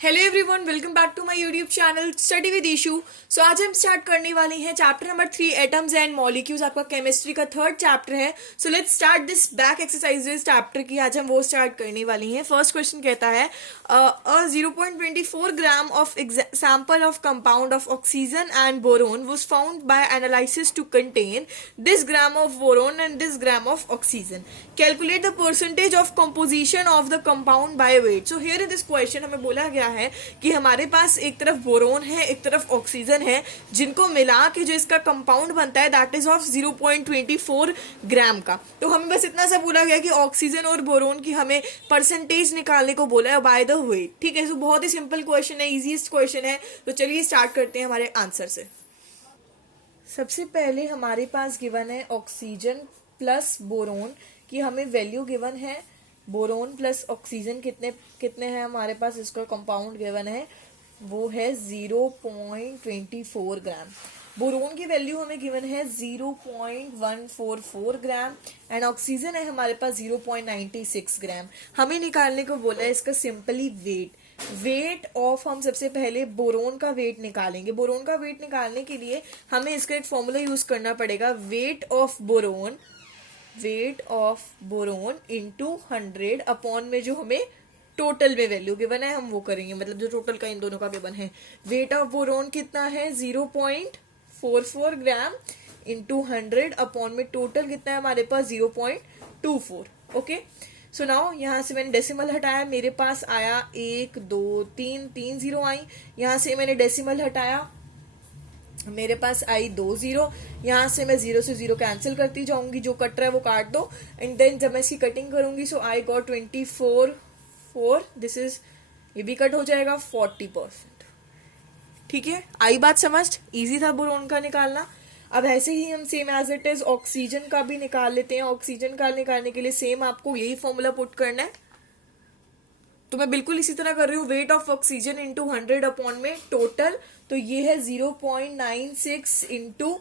Hello everyone, welcome back to my YouTube channel study with Ishu. So आज हम start करने वाले हैं chapter number 3 atoms and molecules. आपका केमिस्ट्री का थर्ड चैप्टर है। So let's start this back exercises chapter की। आज हम वो स्टार्ट करने वाले हैं। फर्स्ट क्वेश्चन कहता है a 0.24 gram of sample of compound of oxygen and boron was found by analysis to contain this gram of boron and this gram of oxygen. Calculate the percentage of composition of the compound by weight. So here in this question हमें बोला गया है कि हमारे पास एक तरफ boron है, एक तरफ ऑक्सीजन है, जिनको मिला के जो इसका कंपाउंड बनता है दैट इज ऑफ 0.24 ग्राम का। तो हमें बस इतना सा बोला गया कि ऑक्सीजन और बोरोन की हमें परसेंटेज निकालने को बोला है बाय द वेट। ठीक है, सो बहुत ही सिंपल क्वेश्चन है, इजीएस्ट क्वेश्चन है। तो चलिए स्टार्ट करते हैं हमारे आंसर से। सबसे पहले हमारे पास गिवन है ऑक्सीजन प्लस बोरोन की हमें वैल्यू गिवन है। बोरोन प्लस ऑक्सीजन कितने कितने हैं हमारे पास, इसका कंपाउंड गिवन है वो है 0.24 ग्राम। बोरोन की वैल्यू हमें गिवन है 0.144 ग्राम एंड ऑक्सीजन है हमारे पास 0.96 ग्राम। हमें निकालने को बोला है इसका सिंपली वेट ऑफ। हम सबसे पहले बोरोन का वेट निकालेंगे। बोरोन का वेट निकालने के लिए हमें इसका एक फॉर्मूला यूज करना पड़ेगा। Weight of boron into 100 upon में जो हमें टोटल में वैल्यू गिवन है हम वो करेंगे, मतलब जो टोटल का इन दोनों का गिवन है। वेट ऑफ बोरोन कितना है 0.44 ग्राम इंटू 100 अपॉन में टोटल कितना है हमारे पास 0.24। ओके, सो नाउ यहाँ से मैंने डेसिमल हटाया, मेरे पास आया 1 2 3 जीरो आई। यहाँ से मैंने डेसिमल हटाया, मेरे पास आई 2 जीरो। यहाँ से मैं 0 से 0 कैंसिल करती जाऊंगी, जो कट रहा है वो काट दो। एंड देन जब मैं इसकी कटिंग करूंगी सो आई गॉट 24 दिस इज, ये भी कट हो जाएगा 40%। ठीक है, आई बात समझ, इजी था बोरोन का निकालना। अब ऐसे ही हम same as it is oxygen का भी निकाल लेते हैं। ऑक्सीजन का निकालने के लिए सेम आपको यही फॉर्मूला पुट करना है। तो मैं बिल्कुल इसी तरह कर रही हूँ। Weight of oxygen into 100 upon में टोटल, तो ये है 0.96 इंटू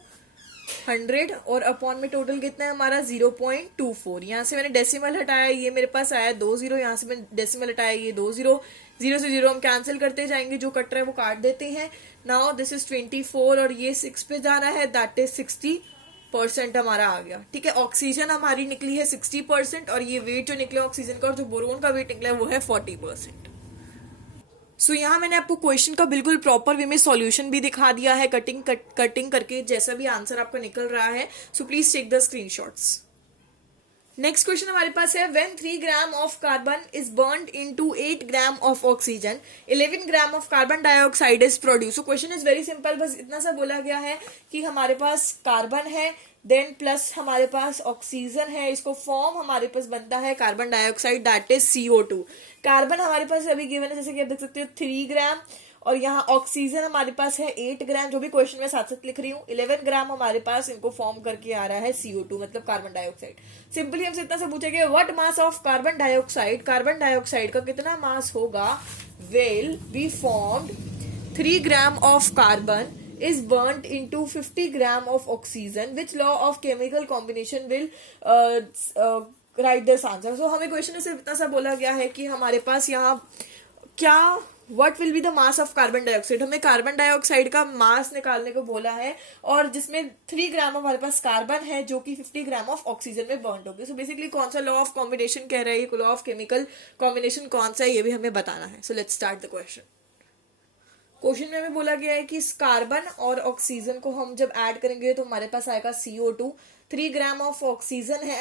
100 और अपॉन में टोटल कितना है हमारा 0.24। यहाँ से मैंने डेसिमल हटाया, ये मेरे पास आया 2 जीरो। यहाँ से मैंने डेसिमल हटाया, ये 2 जीरो। 0 से 0 हम कैंसिल करते जाएंगे, जो कट रहा है वो काट देते हैं। नाउ दिस इज 24 और ये 6 पे जा रहा है, दैट इज 60% हमारा आ गया। ठीक है, ऑक्सीजन हमारी निकली है 60% और ये वेट जो निकला ऑक्सीजन का और जो बोरोन का वेट निकला है वो है 40%। सो यहाँ मैंने आपको क्वेश्चन का बिल्कुल प्रॉपर वे में सॉल्यूशन भी दिखा दिया है, कटिंग करके जैसा भी आंसर आपका निकल रहा है। So please take the screenshots. Next question हमारे पास है when 3 gram of carbon is burned into 8 gram of oxygen 11 gram of carbon dioxide is produce. So question is very simple, बस इतना सा बोला गया है कि हमारे पास कार्बन है देन प्लस हमारे पास ऑक्सीजन है, इसको फॉर्म हमारे पास बनता है carbon dioxide that is CO2। Carbon हमारे पास अभी गिवन है जैसे कि आप देख सकते हो 3 ग्राम और यहाँ ऑक्सीजन हमारे पास है 8 ग्राम, जो भी क्वेश्चन में साथ साथ लिख रही हूँ। 11 ग्राम हमारे पास इनको फॉर्म करके आ रहा है CO2 मतलब कार्बन डाइऑक्साइड। सिंपली हमसे इतना सा पूछा गया what mass of carbon dioxide, carbon dioxide का कितना मास होगा will be formed 3 gram of carbon is burnt into 50 gram of oxygen, which law of chemical combination will write this answer। so हमें question में सिर्फ इतना सा बोला गया है कि हमारे पास यहाँ क्या what will be the mass of carbon dioxide, हमें कार्बन डाइऑक्साइड का मास निकालने को बोला है और जिसमें 3 ग्राम हमारे पास कार्बन है जो कि 50 ग्राम ऑफ ऑक्सीजन में बर्न होगी। सो बेसिकली कौन सा लॉ ऑफ कॉम्बिनेशन कह रहा है, लॉ ऑफ केमिकल कॉम्बिनेशन कौन सा है ये भी हमें बताना है। So let's start the question. Question में हमें बोला गया है कि इस कार्बन और ऑक्सीजन को हम जब ऐड करेंगे तो हमारे पास आएगा CO2। 3 ग्राम ऑफ ऑक्सीजन है,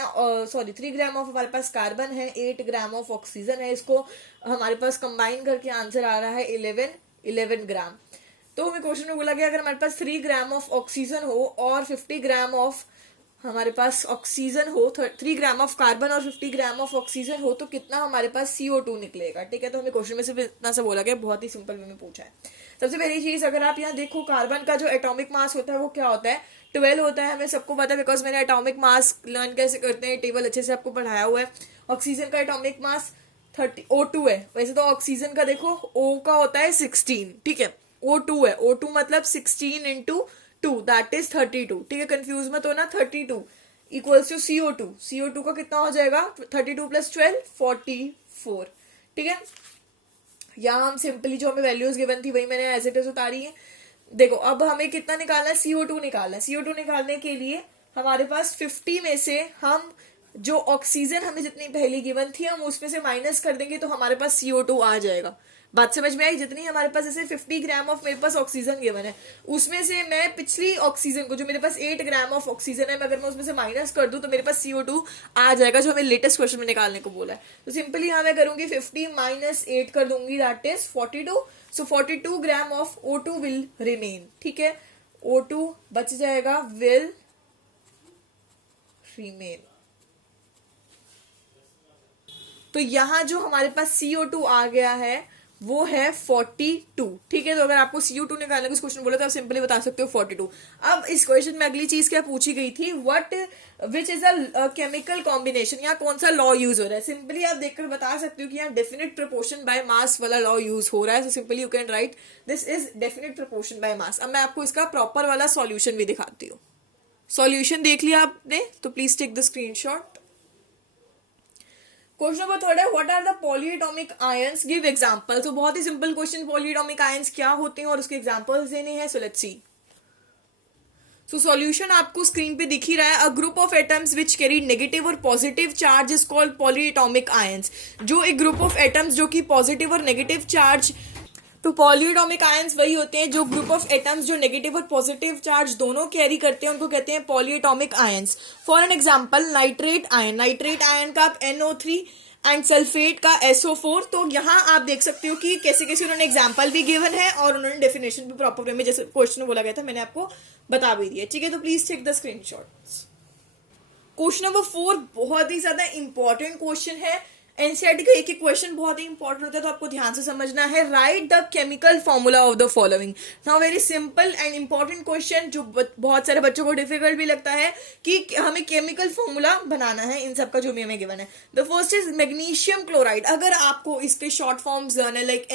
3 ग्राम ऑफ हमारे पास कार्बन है, 8 ग्राम ऑफ ऑक्सीजन है, इसको हमारे पास कंबाइन करके आंसर आ रहा है 11 ग्राम। तो हमें क्वेश्चन में बोला गया अगर हमारे पास 3 ग्राम ऑफ ऑक्सीजन हो और 50 ग्राम ऑफ हमारे पास ऑक्सीजन हो, 3 ग्राम ऑफ कार्बन और 50 ग्राम ऑफ ऑक्सीजन हो तो कितना हमारे पास CO2 निकलेगा। ठीक है, तो हमें क्वेश्चन में सिर्फ इतना सा बोला गया, बहुत ही सिंपल वे में पूछा है। सबसे पहली चीज अगर आप यहाँ देखो कार्बन का जो एटॉमिक मास होता है वो क्या होता है 12 होता है, हमें सबको पता है बिकॉज मैंने एटॉमिक मास लर्न कैसे करते हैं टेबल अच्छे से आपको पढ़ाया हुआ है। ऑक्सीजन का एटॉमिक मास 30 O2 है, वैसे तो ऑक्सीजन का देखो O का होता है 16। ठीक है, O2 है, O2 मतलब 16 इंटू 2 दैट इज 32। ठीक है, कंफ्यूज मत होना, 32 इक्वल्स टू CO2। CO2 का कितना हो जाएगा 32 प्लस 12 44। ठीक है, यहाँ हम सिंपली जो हमें वैल्यूज गिवन थी वही मैंने एज इट इज उतारी है। देखो अब हमें कितना निकालना है, CO2 निकालना है। CO2 निकालने के लिए हमारे पास 50 में से हम जो ऑक्सीजन हमें जितनी पहली गिवन थी हम उसमें से माइनस कर देंगे तो हमारे पास CO2 आ जाएगा। बात समझ में आई? जितनी हमारे पास जैसे 50 ग्राम ऑफ मेरे पास ऑक्सीजन गिवन है उसमें से मैं पिछली ऑक्सीजन को, जो मेरे पास 8 ग्राम ऑफ ऑक्सीजन है, अगर मैं उसमें से माइनस कर दूं तो मेरे पास CO2 आ जाएगा, जो हमें लेटेस्ट क्वेश्चन में निकालने को बोला है। तो सिंपली यहाँ मैं करूंगी 50 माइनस 8 कर दूंगी, that is 42। So 42 gram of O2 will remain. ठीक है, O2 बच जाएगा, विल रिमेन। तो यहां जो हमारे पास CO2 आ गया है वो है 42। ठीक है, तो अगर आपको CO2 निकालने का क्वेश्चन बोला तो आप सिंपली बता सकते हो 42। अब इस क्वेश्चन में अगली चीज क्या पूछी गई थी, what which is a chemical combination, यहाँ कौन सा लॉ यूज हो रहा है। सिंपली आप देखकर बता सकते हो कि यहाँ डेफिनेट प्रोपोर्शन बाय मास वाला लॉ यूज हो रहा है। So simply you can write this is definite proportion by mass. अब मैं आपको इसका प्रॉपर वाला सॉल्यूशन भी दिखाती हूँ। सॉल्यूशन देख लिया आपने तो please take the screenshot. Question number 3 है, what are the polyatomic ions, give example. तो बहुत ही सिंपल क्वेश्चन, पॉलीएटॉमिक आयंस क्या होते हैं और उसके एग्जांपल्स देने हैं। So let's see. So solution आपको स्क्रीन पे दिख ही रहा है। A group of atoms which carry negative और positive charge is called polyatomic ions. जो एक ग्रुप ऑफ एटम्स जो कि पॉजिटिव और नेगेटिव चार्ज, तो पॉलीएटॉमिक आयंस वही होते हैं जो ग्रुप ऑफ एटम्स जो नेगेटिव और पॉजिटिव चार्ज दोनों कैरी करते हैं उनको कहते हैं polyatomic ions. For an example nitrate ion, nitrate ion का आप NO3 एंड सल्फेट का SO4। तो यहाँ आप देख सकते हो कि कैसे कैसे उन्होंने एग्जांपल भी गिवन है और उन्होंने डेफिनेशन भी प्रॉपर वे में जैसे क्वेश्चन में बोला गया था मैंने आपको बता भी दिया। ठीक है, तो please take the screenshots. Question number 4 बहुत ही ज्यादा इंपॉर्टेंट क्वेश्चन है। एनसीईआरटी का एक एक क्वेश्चन बहुत ही इंपॉर्टेंट होता है तो आपको ध्यान से समझना है। Right the chemical formula of the following. Now very simple and important question जो बहुत सारे बच्चों को डिफिकल्ट भी लगता है कि हमें केमिकल फॉर्मूला बनाना है इन सब का जो भी हमें गिवन है। The first is magnesium chloride. अगर आपको इसके शॉर्ट फॉर्म्स लर्न है, लाइक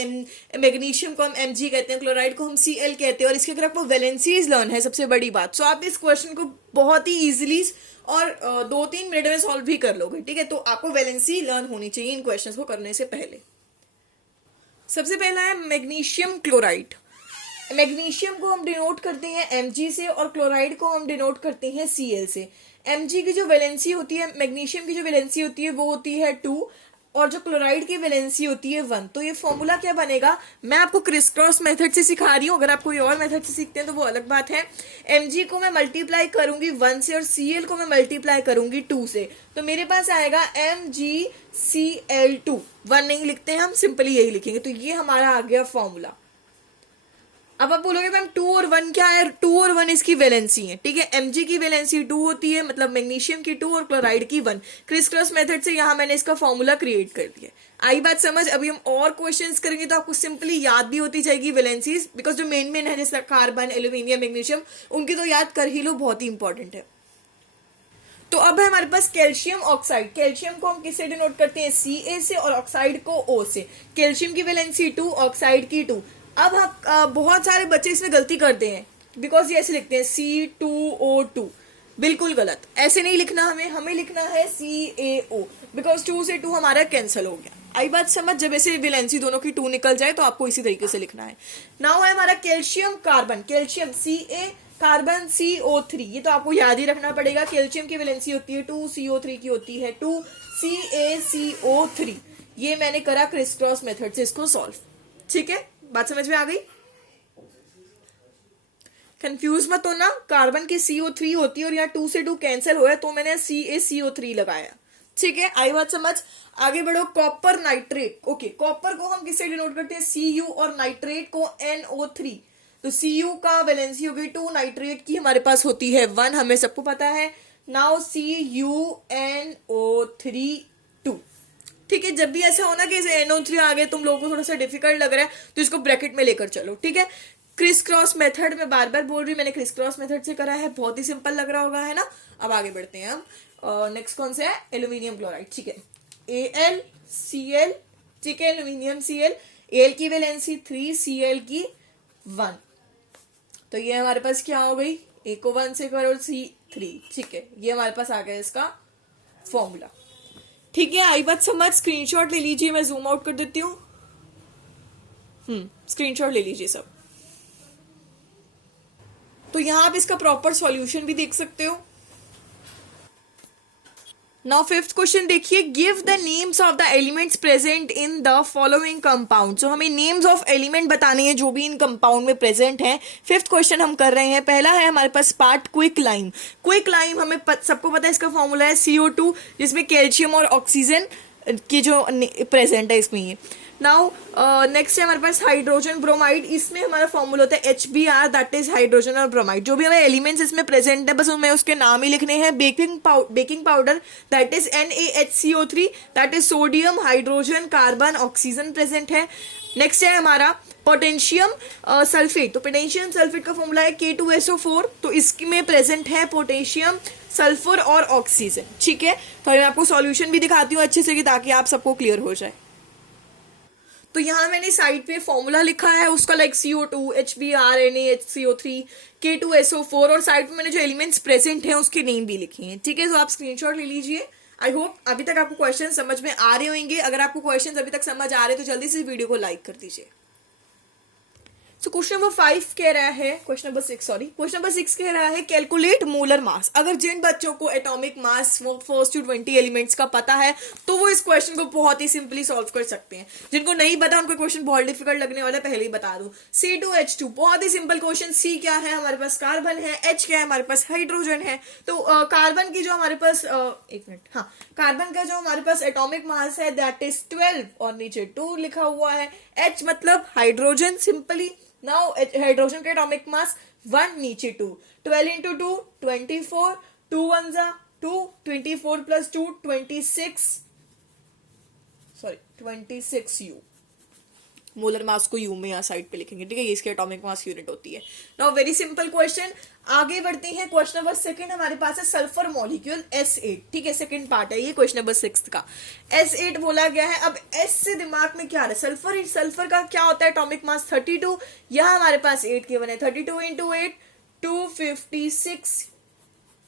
मैग्नीशियम को हम Mg कहते हैं, क्लोराइड को हम Cl कहते हैं, और इसके अगर आपको वैलेंसीज लर्न है सबसे बड़ी बात, तो आप इस क्वेश्चन को बहुत ही इजिली और 2-3 मिनट में सॉल्व भी कर लोगे। ठीक है, तो आपको वैलेंसी लर्न होनी चाहिए इन क्वेश्चंस को करने से पहले। सबसे पहला है मैग्नीशियम क्लोराइड। मैग्नीशियम को हम डिनोट करते हैं Mg से और क्लोराइड को हम डिनोट करते हैं Cl से। Mg की जो वैलेंसी होती है, मैग्नीशियम की जो वैलेंसी होती है वो होती है 2 और जो क्लोराइड की वैलेंसी होती है 1। तो ये फॉर्मूला क्या बनेगा, मैं आपको क्रिस क्रॉस मेथड से सिखा रही हूँ, अगर आप कोई और मेथड से सीखते हैं तो वो अलग बात है। Mg को मैं मल्टीप्लाई करूंगी 1 से और Cl को मैं मल्टीप्लाई करूंगी 2 से, तो मेरे पास आएगा MgCl2। 1 नहीं लिखते हैं हम, सिंपली यही लिखेंगे। तो ये हमारा आ गया फॉर्मूला। अब आप बोलोगे मैम 2 और 1 क्या है, 2 और 1 इसकी वैलेंसी है। ठीक है, Mg की वैलेंसी 2 होती है, मतलब मैग्नीशियम की 2 और क्लोराइड की 1। क्रिस क्रॉस मेथड से यहां मैंने इसका फॉर्मूला क्रिएट कर दिया। आई बात समझ? अभी हम और क्वेश्चंस करेंगे तो आपको सिंपली याद भी होती जाएगी वैलेंसीज, बिकॉज जो मेन है जैसे कार्बन, एल्यूमिनियम, मैग्नीशियम, उनकी तो याद कर ही लो, बहुत ही इंपॉर्टेंट है। तो अब है हमारे पास कैल्शियम ऑक्साइड। कैल्शियम को हम किससे डिनोट करते हैं, Ca से, और ऑक्साइड को O से। कैल्शियम की वैलेंसी 2, ऑक्साइड की 2। अब हम बहुत सारे बच्चे इसमें गलती करते हैं, बिकॉज ये ऐसे लिखते हैं C2O2। बिल्कुल गलत, ऐसे नहीं लिखना हमें लिखना है CaO, बिकॉज 2 से 2 हमारा कैंसिल हो गया। आई बात समझ? जब ऐसे वैलेंसी दोनों की 2 निकल जाए तो आपको इसी तरीके से लिखना है। नाउ है हमारा calcium carbon. Calcium Ca, carbon CO3। ये तो आपको याद ही रखना पड़ेगा। कैल्शियम की वैलेंसी होती है 2, CO3 की होती है 2, CaCO3। ये मैंने करा क्रिस क्रॉस मेथड से इसको सॉल्व। ठीक है, बात समझ में आ गई? कंफ्यूज मत होना, कार्बन की CO3 होती है और यहाँ 2 से 2 कैंसिल हुआ है तो मैंने CaCO3 लगाया। ठीक है, आई बात समझ? आगे बढ़ो। Copper nitrate. ओके, कॉपर को हम किससे डिनोट करते हैं, Cu, और नाइट्रेट को NO3। तो Cu का वैलेंसी होगी 2, नाइट्रेट की हमारे पास होती है 1, हमें सबको पता है। Now CuNO3 2। ठीक है, जब भी ऐसा हो ना कि इसे NO3 आ गए तुम लोगों को थोड़ा सा डिफिकल्ट लग रहा है तो इसको ब्रैकेट में लेकर चलो। ठीक है, क्रिस क्रॉस मेथड में बार बार बोल रही हूँ, मैंने क्रिस क्रॉस मेथड से करा है, बहुत ही सिंपल लग रहा होगा, है ना। अब आगे बढ़ते हैं हम। नेक्स्ट कौन सा है, एल्यूमिनियम क्लोराइड। ठीक है, AlCl। ठीक है, एल्यूमिनियम Cl। Al की वैलेंसी 3, Cl की 1। तो ये हमारे पास क्या हो गई, A को 1 से करो C3। ठीक है, ये हमारे पास आ गया इसका फॉर्मूला। ठीक है, आई बात समझ? स्क्रीनशॉट ले लीजिए, मैं जूम आउट कर देती हूँ। स्क्रीनशॉट ले लीजिए सब। तो यहां आप इसका प्रॉपर सॉल्यूशन भी देख सकते हो। नाउ फिफ्थ क्वेश्चन देखिए, give the names of the elements present in the following compound. So हमें नेम्स ऑफ एलिमेंट बताने हैं जो भी इन कंपाउंड में प्रेजेंट हैं। फिफ्थ क्वेश्चन हम कर रहे हैं। पहला है हमारे पास part quick lime. Quick lime हमें सबको पता है, इसका फॉर्मूला है CO2, जिसमें कैल्शियम और ऑक्सीजन की जो प्रेजेंट है इसमें ये। नाउ नेक्स्ट है हमारे पास हाइड्रोजन ब्रोमाइड। इसमें हमारा फॉर्मूला होता है HBr, दैट इज हाइड्रोजन और ब्रोमाइड। जो भी हमें एलिमेंट्स इसमें प्रेजेंट है बस हमें उसके नाम ही लिखने हैं। Baking powder that is NaHCO3, that is sodium, hydrogen, carbon, oxygen present है। नेक्स्ट है हमारा पोटेशियम सल्फेट। तो पोटेशियम सल्फेट का फॉर्मूला है K2SO4। तो इसमें प्रेजेंट है पोटेशियम, सल्फर और ऑक्सीजन। ठीक है, तो मैं आपको सॉल्यूशन भी दिखाती हूँ अच्छे से कि ताकि आप सबको क्लियर हो जाए। तो यहां मैंने साइड पे फॉर्मूला लिखा है उसका, like CO2, HBr, NaHCO3, K2SO4, और साइड पे मैंने जो एलिमेंट्स प्रेजेंट हैं उसके नेम भी लिखे हैं। ठीक है, तो आप स्क्रीनशॉट ले लीजिए। आई होप अभी तक आपको क्वेश्चन समझ में आ रहे होंगे। अगर आपको क्वेश्चन अभी तक समझ आ रहे हैं तो जल्दी से इस वीडियो को लाइक कर दीजिए। सो क्वेश्चन नंबर 5 कह रहा है, क्वेश्चन नंबर 6 कह रहा है कैलकुलेट मोलर मास। अगर जिन बच्चों को atomic mass first to 20 elements का पता है तो वो इस क्वेश्चन को बहुत ही सिंपली सॉल्व कर सकते हैं। जिनको नहीं पता उनको क्वेश्चन बहुत डिफिकल्ट लगने वाला है, पहले ही बता दूं। C2H2 बहुत ही सिंपल क्वेश्चन। C क्या है हमारे पास, कार्बन है। H क्या है हमारे पास, हाइड्रोजन है। तो कार्बन की जो हमारे पास कार्बन का जो हमारे पास एटॉमिक मास है दैट इज 12 और नीचे 2 लिखा हुआ है। H मतलब हाइड्रोजन सिंपली। नाउ हाइड्रोजन का एटॉमिक मास 1, नीचे 2, 12 into 2 24, 2 1 जा 2, 24 plus 2 26 U। मोलर मास को यू में यहाँ साइड पे लिखेंगे। ठीक है, ये इसकी एटॉमिक मास यूनिट होती है। Now very simple question. आगे बढ़ते हैं। क्वेश्चन नंबर 2 हमारे पास है सल्फर मॉलिक्यूल S8। ठीक है, सेकंड पार्ट है ये क्वेश्चन नंबर 6 का। S8 बोला गया है। अब S से दिमाग में क्या आ रहा है, सल्फर का क्या होता है एटॉमिक मास 32। यहाँ हमारे पास 8 के बने, 32 into 8 256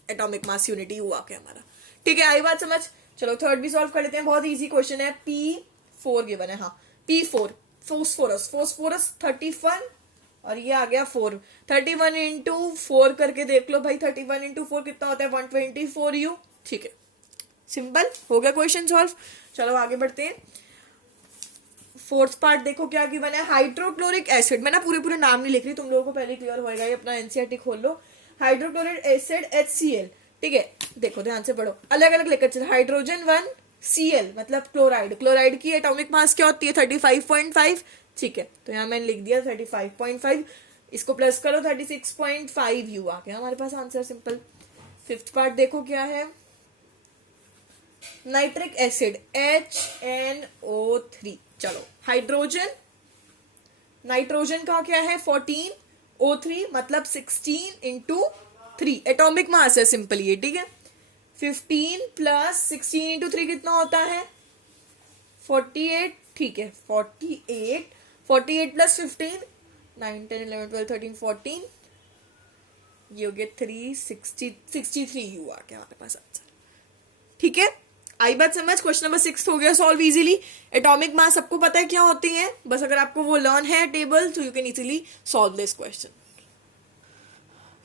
एटॉमिक मास यूनिट ही हुआ क्या हमारा। ठीक है, आई बात समझ। चलो थर्ड भी सॉल्व कर लेते हैं, बहुत इजी क्वेश्चन है। P4 गिवन है। हाँ, P4 फोस्फोरस 31 और ये आ गया 4। 31 into 4 करके देख लो भाई, 31 into 4 कितना होता है, 124 U। ठीक है, सिंपल हो गया क्वेश्चन सॉल्व। चलो आगे बढ़ते हैं। फोर्थ पार्ट देखो क्या गिवन है, हाइड्रोक्लोरिक एसिड। मैं ना पूरे नाम नहीं लिख रही, तुम लोगों को पहले क्लियर होएगा। ये अपना NCERT खोल लो। Hydrochloric acid HCl। ठीक है, देखो ध्यान से पढ़ो, अलग अलग लेकर चलो। हाइड्रोजन 1, Cl मतलब क्लोराइड। क्लोराइड की एटॉमिक मास क्या होती है, 35.5। ठीक है, तो यहाँ मैंने लिख दिया 35.5। इसको प्लस करो, 36.5 U आ गया हमारे पास आंसर, सिंपल। फिफ्थ पार्ट देखो क्या है, नाइट्रिक एसिड HNO3। चलो नाइट्रोजन का क्या है 14, O3 मतलब 16 into 3 एटॉमिक मास है सिंपल ये। ठीक है, 15 plus 16 into 3 कितना होता है 48। ठीक है, 48 plus 15 9 10 11 12 13 14 ये हो गया 63 U आ गया हमारे पास आंसर। ठीक है, आई बात समझ। क्वेश्चन नंबर 6 हो गया सॉल्व इजीली। एटॉमिक मास सबको पता है क्या होती है, बस अगर आपको वो लर्न है टेबल तो you can easily solve this question.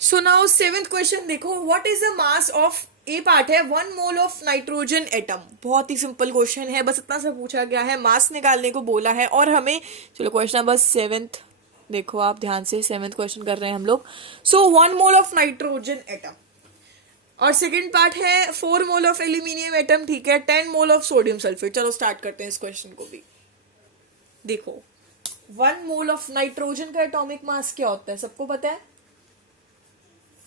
So now 7th question देखो, what is the mass of, A part है 1 मोल ऑफ नाइट्रोजन एटम। बहुत ही सिंपल क्वेश्चन है, बस इतना सा पूछा गया है, मास निकालने को बोला है और हमें। चलो क्वेश्चन नंबर 7 देखो आप ध्यान से, 7th क्वेश्चन कर रहे हैं हम लोग। सो 1 मोल ऑफ नाइट्रोजन एटम, और सेकंड पार्ट है 4 मोल ऑफ एल्यूमिनियम एटम। ठीक है, 10 मोल ऑफ सोडियम सल्फेट। चलो स्टार्ट करते हैं इस क्वेश्चन को भी। देखो 1 मोल ऑफ नाइट्रोजन का एटॉमिक मास क्या होता है, सबको पता है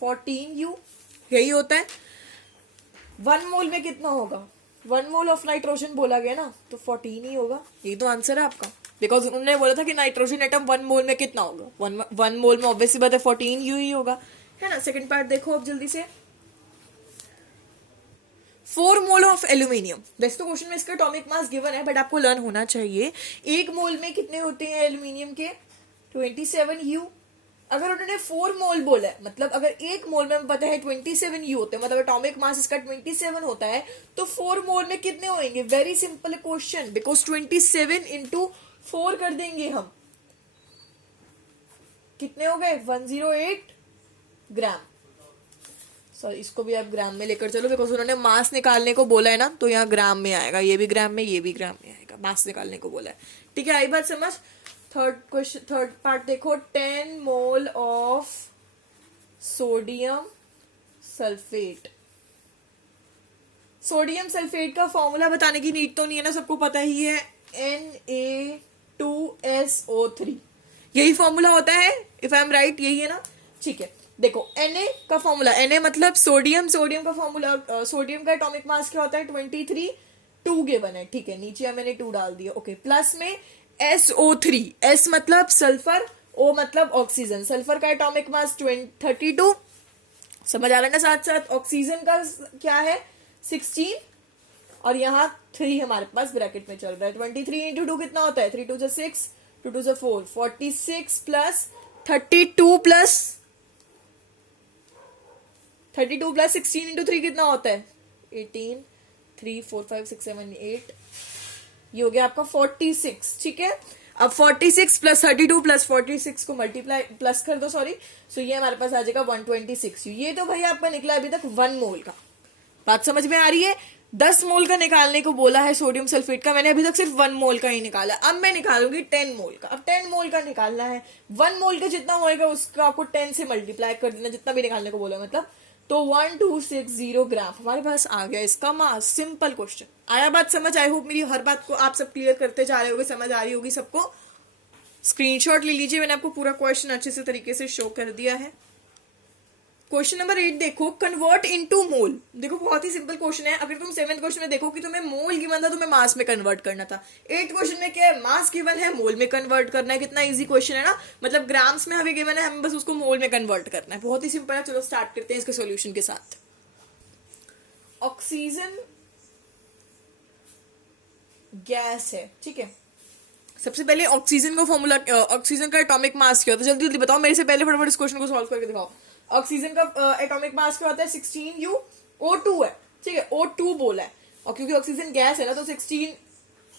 14 U, यही होता है। 1 मोल में कितना होगा, 1 मोल ऑफ नाइट्रोजन बोला गया ना, तो 14 ही होगा। यही तो आंसर है आपका, बिकॉज उन्होंने बोला था कि नाइट्रोजन एटम 1 मोल में कितना होगा, 1 मोल में ऑब्वियसली बात है 14 U ही होगा, है ना। सेकंड पार्ट देखो अब जल्दी से, 4 मोल ऑफ एल्यूमिनियम। वैसे तो क्वेश्चन में इसका एटॉमिक मास गिवन है, बट आपको लर्न होना चाहिए। 1 मोल में कितने होते हैं एल्यूमिनियम के, 27 U। अगर उन्होंने 4 मोल बोला है, मतलब अगर 1 मोल में पता है 27 U होते हैं, मतलब एटॉमिक मास इसका 27 होता है, तो 4 मोल में कितने होंगे। Very simple question, because 27 into 4 कर देंगे हम, कितने हो गए 108 ग्राम। सॉरी इसको भी आप ग्राम में लेकर चलो, बिकॉज उन्होंने मास निकालने को बोला है ना, तो यहाँ ग्राम में आएगा, ये भी ग्राम में, ये भी ग्राम में आएगा, मास निकालने को बोला है। ठीक है, आई बात समझ। थर्ड पार्ट देखो, 10 mole of sodium sulphate. Sodium sulphate का फॉर्मूला बताने की नीड तो नहीं है ना, सबको पता ही है, Na2SO3, यही फॉर्मूला होता है, इफ आई एम राइट, यही है ना। ठीक है, देखो Na का फॉर्मूला, Na मतलब सोडियम, सोडियम का फॉर्मूला, सोडियम का एटॉमिक मास क्या होता है 23, 2 गिवन है। ठीक है, नीचे मैंने 2 डाल दिया। ओके, प्लस में SO3, S मतलब सल्फर, O मतलब ऑक्सीजन, सल्फर का एटॉमिक मास 32, समझ आ रहा है ना। साथ साथ ऑक्सीजन का क्या है 16, और यहाँ 3 हमारे पास ब्रैकेट में चल रहा है। 23 इंटू 2 कितना होता है, 3 2 6, 2 2 4, 46 प्लस 32 प्लस 16 इंटू 3 कितना होता है 18, 3 4 5 6 7 8, ये हो गया आपका 46। ठीक है, अब 46 प्लस 32 प्लस 46 को मल्टीप्लाई प्लस कर दो, सॉरी, सो ये हमारे पास आ जाएगा 126। ये तो भाई आपका निकला अभी तक 1 मोल का, बात समझ में आ रही है। 10 मोल का निकालने को बोला है सोडियम सल्फेट का, मैंने अभी तक सिर्फ 1 मोल का ही निकाला। अब मैं निकालूंगी 10 मोल का। अब 10 मोल का निकालना है, 1 मोल का जितना होएगा उसका आपको 10 से मल्टीप्लाई कर देना, जितना भी निकालने को बोला मतलब, तो 1260 ग्राम हमारे पास आ गया इसका मास। सिंपल क्वेश्चन, आया बात समझ? आई होप मेरी हर बात को आप सब क्लियर करते जा रहे होगे, समझ आ रही होगी सबको। स्क्रीनशॉट ले लीजिए, मैंने आपको पूरा क्वेश्चन अच्छे से तरीके से शो कर दिया है। क्वेश्चन नंबर 8 देखो, कन्वर्ट इनटू मोल। देखो बहुत ही सिंपल क्वेश्चन है। अगर तुम 7th क्वेश्चन में देखो कि तुम्हें मोल गिवन था, तुम्हें मास में कन्वर्ट करना था। 8th क्वेश्चन में क्या है, मास गिवन है, मोल में कन्वर्ट करना है। कितना इजी क्वेश्चन है ना, मतलब ग्राम्स में हमें गिवन है, हमें बस उसको मोल में कन्वर्ट करना है। बहुत ही सिंपल है। चलो स्टार्ट करते हैं इसके सोल्यूशन के साथ। ऑक्सीजन गैस है, ठीक है। सबसे पहले ऑक्सीजन का फॉर्मूला, ऑक्सीजन का एटॉमिक मास क्या होता है, जल्दी जल्दी बताओ मेरे से पहले, फटाफट इस क्वेश्चन को सॉल्व करके दिखाओ। ऑक्सीजन का एटॉमिक मास क्या होता है 16U, O2 है, ठीक है, O2 बोला है, और क्योंकि ऑक्सीजन गैस है ना तो 16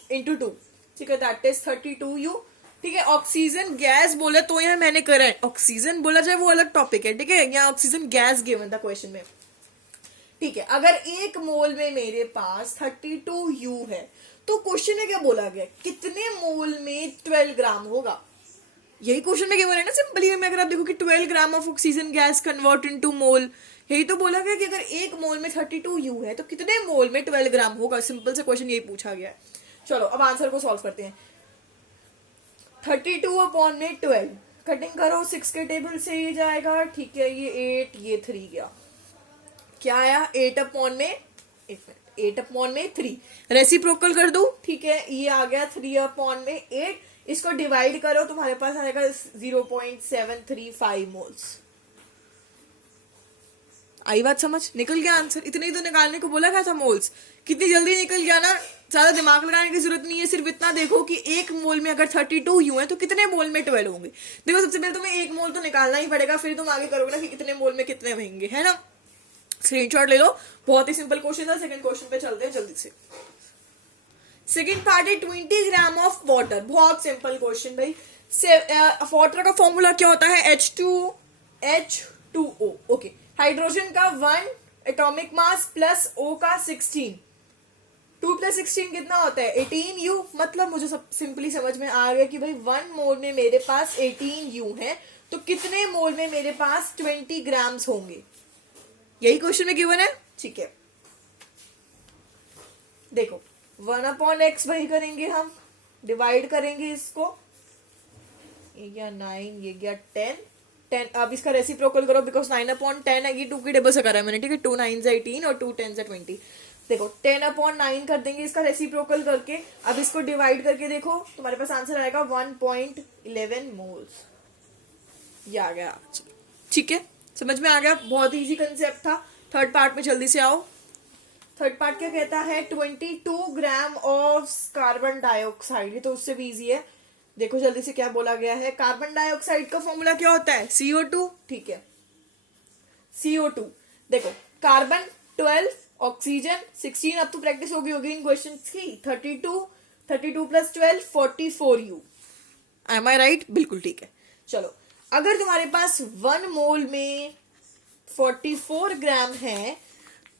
इंटू 2, ठीक है, दैट इज 32U। ठीक है, ऑक्सीजन गैस बोला तो यहाँ मैंने करा है, ऑक्सीजन बोला जाए वो अलग टॉपिक है, ठीक है। यहाँ ऑक्सीजन गैस गिवन था क्वेश्चन में, ठीक है। अगर 1 मोल में मेरे पास 32U है, तो क्वेश्चन में क्या बोला गया, कितने मोल में 12 ग्राम होगा, यही क्वेश्चन में गिवन है ना सिंपली में। अगर आप देखो कि 12 ग्राम of oxygen gas convert into मोल, यही तो बोला गया कि अगर 1 मोल में 32U है तो कितने मोल में 12 ग्राम होगा। सिंपल से क्वेश्चन यही पूछा गया है। चलो अब आंसर को सॉल्व करते हैं। 32 अपॉन में 12, कटिंग करो 6 के टेबल से ये जाएगा, ठीक है, ये 8, ये 3 गया, क्या आया 8 अपॉन में 8 अपॉन में 3, रेसिप्रोकल कर दो, ठीक है, ये आ गया 3 अपॉन में 8, इसको डिवाइड करो, तुम्हारे पास आएगा 0.735 मोल्स। आई बात समझ? निकल गया आंसर। इतने ही तो निकालने को बोला गया था मोल्स, कितनी जल्दी निकल गया ना। ज्यादा दिमाग लगाने की जरूरत नहीं है, सिर्फ इतना देखो कि 1 मोल में अगर 32U है तो कितने मोल में 12 होंगे। देखो सबसे पहले तुम्हें 1 मोल तो निकालना ही पड़ेगा, फिर तुम आगे करोगे ना कि कितने मोल में कितने होंगे, है ना। स्क्रीनशॉट ले लो, बहुत ही सिंपल क्वेश्चन था। सेकंड क्वेश्चन पे चलते हैं जल्दी से। सेकंड पार्ट है 20 ग्राम ऑफ वाटर। बहुत सिंपल क्वेश्चन भाई। वाटर का फॉर्मूला क्या होता है H2O, ओके। हाइड्रोजन का 1 एटॉमिक मास प्लस O का 16, 2 प्लस 16 कितना होता है 18U। मतलब मुझे सब सिंपली समझ में आ गया कि भाई 1 मोल में मेरे पास 18U है, तो कितने मोल में मेरे पास 20 ग्राम्स होंगे, यही क्वेश्चन में गिवन है, ठीक है। देखो 1 अपॉन x वही करेंगे हम, डिवाइड करेंगे इसको, ये गया 9, ये गया 10। अब इसका रेसिप्रोकल करो, बिकॉज 9 अपॉन 10 है, ये 2 के टेबल से करा है मैंने, ठीक है। 2 9 18 और 2 10 20। देखो 10 अपॉन 9 कर देंगे इसका रेसिप्रोकल करके। अब इसको डिवाइड करके देखो, तुम्हारे पास आंसर आएगा 1.11 मोल्स। ये आ गया, ठीक है, समझ में आ गया। बहुत इजी कंसेप्ट था। थर्ड पार्ट में जल्दी से आओ। थर्ड पार्ट क्या कहता है 22 ग्राम ऑफ कार्बन डाइऑक्साइड, ये तो उससे भी इजी है। देखो जल्दी से क्या बोला गया है, कार्बन डाइऑक्साइड का फॉर्मूला क्या होता है CO2, ठीक है, CO2। देखो कार्बन 12, ऑक्सीजन 16, अब तो प्रैक्टिस होगी इन क्वेश्चन की। 32 प्लस 12 44U, एम आई राइट? बिल्कुल ठीक है। चलो अगर तुम्हारे पास 1 मोल में 44 ग्राम है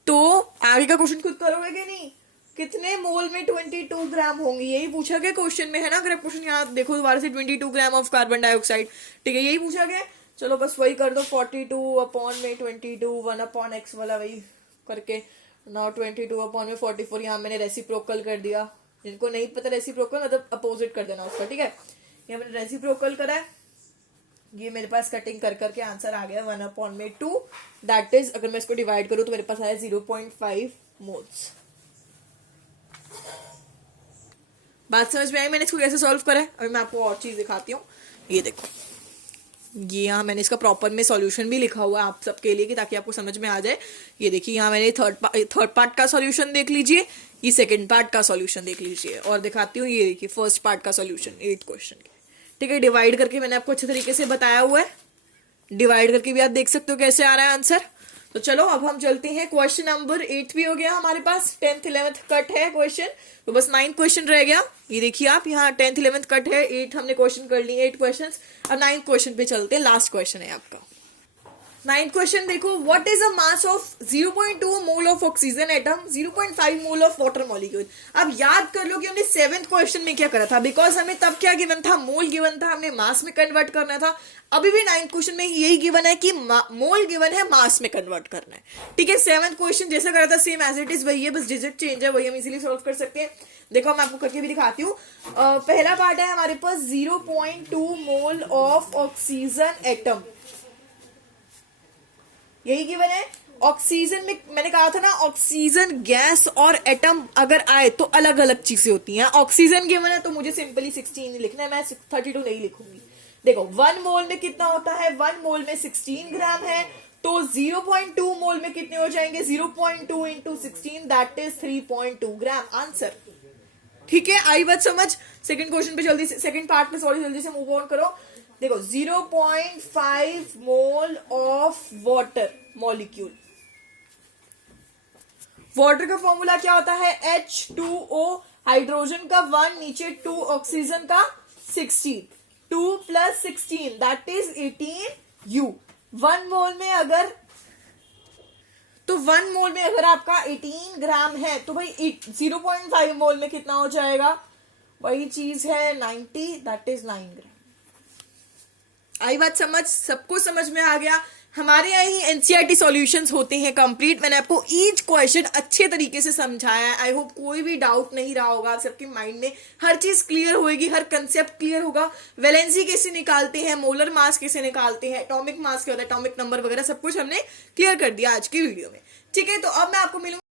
तो आगे का क्वेश्चन खुद करोगे कि नहीं, कितने मोल में 22 ग्राम होंगे, यही पूछा गया क्वेश्चन में, है ना। अगर क्वेश्चन यहाँ देखो दोबारा से, 22 ग्राम ऑफ कार्बन डाइऑक्साइड, ठीक है, यही पूछा गया। चलो बस वही कर दो, 42 अपॉन में 22, 1 अपॉन एक्स वाला वही करके, नाउ 22 अपॉन में 44, यहाँ मैंने रेसिप्रोकल कर दिया। जिनको नहीं पता रेसिप्रोकल मतलब अपोजिट कर देना उसका, ठीक है। यहाँ मैंने रेसिप्रोकल करा है, ये मेरे पास कटिंग कर करके आंसर आ गया 1 अपॉन में 2, दैट इज अगर मैं इसको डिवाइड करूं तो मेरे पास आया 0.5 मोल्स। बात समझ में आई मैंने इसको कैसे सॉल्व करा है। अभी मैं आपको और चीज दिखाती हूँ, ये देखो, ये यहाँ मैंने इसका प्रॉपर में सॉल्यूशन भी लिखा हुआ है आप सबके लिए कि ताकि आपको समझ में आ जाए। ये देखिए यहाँ मैंने थर्ड पार्ट का सॉल्यूशन देख लीजिए, ये सेकंड पार्ट का सॉल्यूशन देख लीजिए, और दिखाती हूँ ये देखिए फर्स्ट पार्ट का सॉल्यूशन 8 क्वेश्चन के, ठीक है। डिवाइड करके मैंने आपको अच्छे तरीके से बताया हुआ है, डिवाइड करके भी आप देख सकते हो कैसे आ रहा है आंसर। तो चलो अब हम चलते हैं, क्वेश्चन नंबर 8 भी हो गया हमारे पास, 10th 11th कट है क्वेश्चन, तो बस 9th क्वेश्चन रह गया। ये देखिए आप, यहाँ 10th 11th कट है, 8 हमने क्वेश्चन कर लिए, 8 क्वेश्चन। अब 9th क्वेश्चन पे चलते हैं, लास्ट क्वेश्चन है आपका। 9th क्वेश्चन देखो, what is a mass of 0.2 mole of oxygen atom, 0.5 mole of water molecule. अब याद कर लो कि हमने 7th क्वेश्चन में क्या करा था, बिकॉज हमें तब क्या गिवन था, मोल गिवन था, हमने मास में कन्वर्ट करना था। अभी भी 9th क्वेश्चन में यही गिवन है कि मोल गिवन है, मास में कन्वर्ट करना है, ठीक है। 7th क्वेश्चन जैसा करा था सेम एज इट इज वही है, बस डिजिट चेंज है, वही हम इजीली सॉल्व कर सकते हैं। देखो मैं आपको करके भी दिखाती हूँ। पहला पार्ट है हमारे पास 0.2 मोल ऑफ ऑक्सीजन एटम, यही गिवन है। ऑक्सीजन में मैंने कहा था ना, ऑक्सीजन गैस और एटम अगर आए तो अलग अलग चीजें होती हैं। ऑक्सीजन गिवन है तो मुझे सिंपली 16 लिखना है, मैं 32 नहीं लिखूंगी। देखो 1 मोल में कितना होता है, 1 मोल में 16 ग्राम है, तो 0.2 मोल में कितने हो जाएंगे, 0.2 into 16 that is 3.2 gram answer, ठीक है। आई बात समझ। सेकंड क्वेश्चन पे जल्दी से, सेकंड पार्ट पे सॉरी जल्दी से मूव ऑन करो। देखो 0.5 mole of water molecule, water का फॉर्मूला क्या होता है, H2O, हाइड्रोजन का 1, नीचे 2, ऑक्सीजन का 16, 2 + 16 दैट इज 18U। 1 मोल में अगर, तो 1 मोल में अगर आपका 18 ग्राम है तो भाई 0.5 मोल में कितना हो जाएगा, वही चीज है 90 दैट इज 9 ग्राम। आई बात समझ, सबको समझ में आ गया। हमारे यहाँ ही एनसीईआरटी सॉल्यूशंस होते हैं कंप्लीट, मैंने आपको ईच क्वेश्चन अच्छे तरीके से समझाया है। आई होप कोई भी डाउट नहीं रहा होगा, सबके माइंड में हर चीज क्लियर होगी, हर कंसेप्ट क्लियर होगा। वैलेंसी कैसे निकालते हैं, मोलर मास कैसे निकालते हैं, एटॉमिक मास क्या होता है, एटॉमिक नंबर वगैरह सब कुछ हमने क्लियर कर दिया आज की वीडियो में, ठीक है। तो अब मैं आपको मिलूंगी